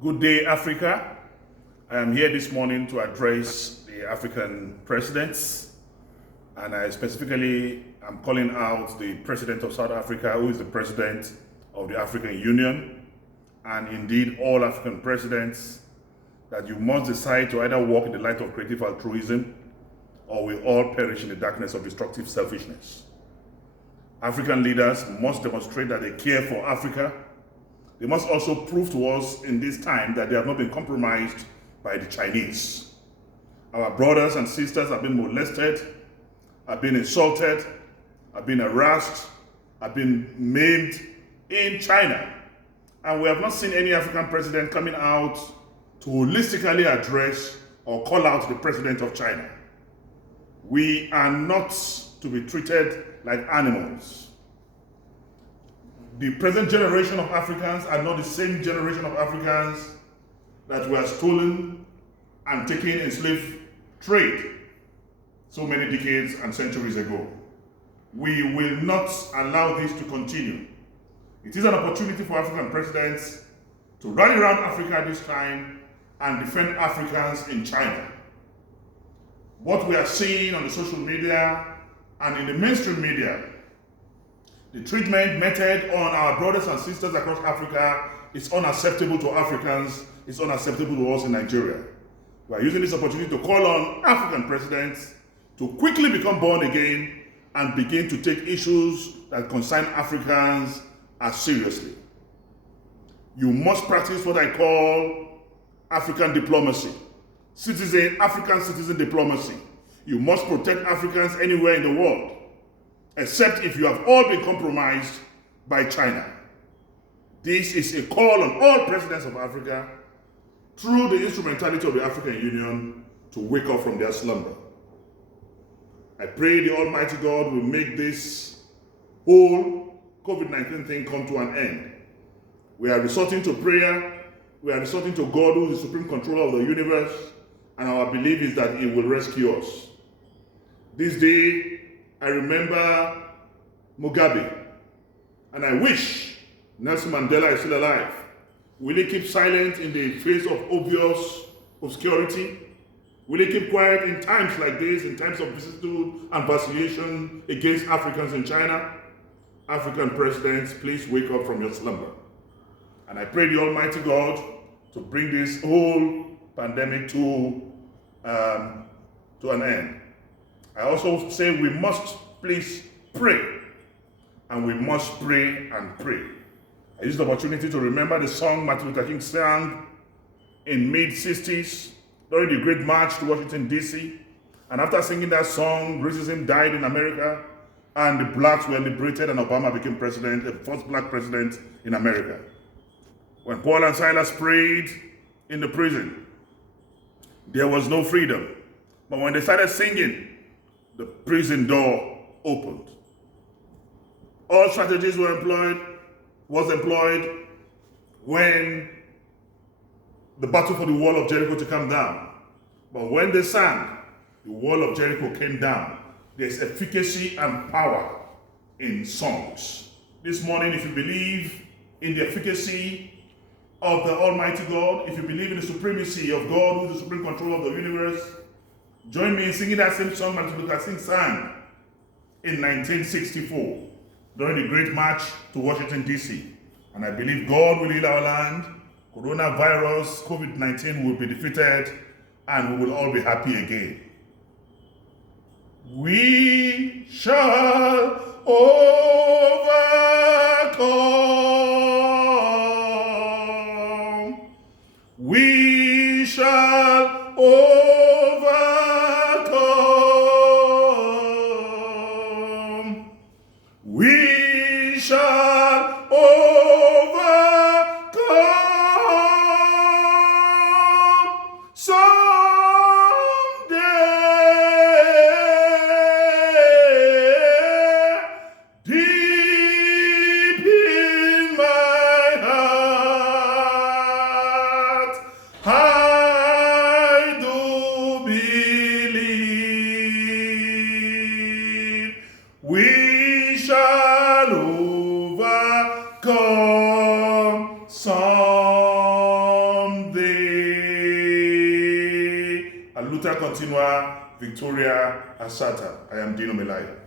Good day, Africa. I am here this morning to address the African presidents, and I specifically am calling out the president of South Africa, who is the president of the African Union, and indeed all African presidents, that you must decide to either walk in the light of creative altruism or we all perish in the darkness of destructive selfishness. African leaders must demonstrate that they care for Africa. They must also prove to us in this time that they have not been compromised by the Chinese. Our brothers and sisters have been molested, have been insulted, have been harassed, have been maimed in China. And we have not seen any African president coming out to holistically address or call out the president of China. We are not to be treated like animals. The present generation of Africans are not the same generation of Africans that were stolen and taken in slave trade so many decades and centuries ago. We will not allow this to continue. It is an opportunity for African presidents to rally around Africa this time and defend Africans in China. What we are seeing on the social media and in the mainstream media, the treatment meted on our brothers and sisters across Africa is unacceptable to Africans, it's unacceptable to us in Nigeria. We are using this opportunity to call on African presidents to quickly become born again and begin to take issues that concern Africans as seriously. You must practice what I call African diplomacy, African citizen diplomacy. You must protect Africans anywhere in the world, except if you have all been compromised by China. This is a call on all presidents of Africa, through the instrumentality of the African Union, to wake up from their slumber. I pray the Almighty God will make this whole COVID-19 thing come to an end. We are resorting to prayer. We are resorting to God, who is the supreme controller of the universe, and our belief is that He will rescue us. This day, I remember Mugabe, and I wish Nelson Mandela is still alive. Will he keep silent in the face of obvious obscurity? Will he keep quiet in times like this, in times of vicissitude and vacillation against Africans in China? African presidents, please wake up from your slumber. And I pray the Almighty God to bring this whole pandemic to an end. I also say we must please pray, and we must pray and pray. I use the opportunity to remember the song Martin Luther King sang in mid-60s during the Great March to Washington, D.C. And after singing that song, racism died in America, and the blacks were liberated, and Obama became president, the first black president in America. When Paul and Silas prayed in the prison, there was no freedom. But when they started singing, the prison door opened. All strategies was employed when the battle for the wall of Jericho to come down. But when they sang, the wall of Jericho came down. There's efficacy and power in songs. This morning, if you believe in the efficacy of the Almighty God, if you believe in the supremacy of God, who is the supreme controller of the universe, join me in singing that same song Martin Luther King sang in 1964 during the Great March to Washington, D.C. And I believe God will heal our land, coronavirus, COVID-19 will be defeated, and we will all be happy again. We shall overcome. We shall overcome. We shall overcome someday. Deep in my heart, I do Saluta continua, Victoria Asata. I am Dino MELAYE.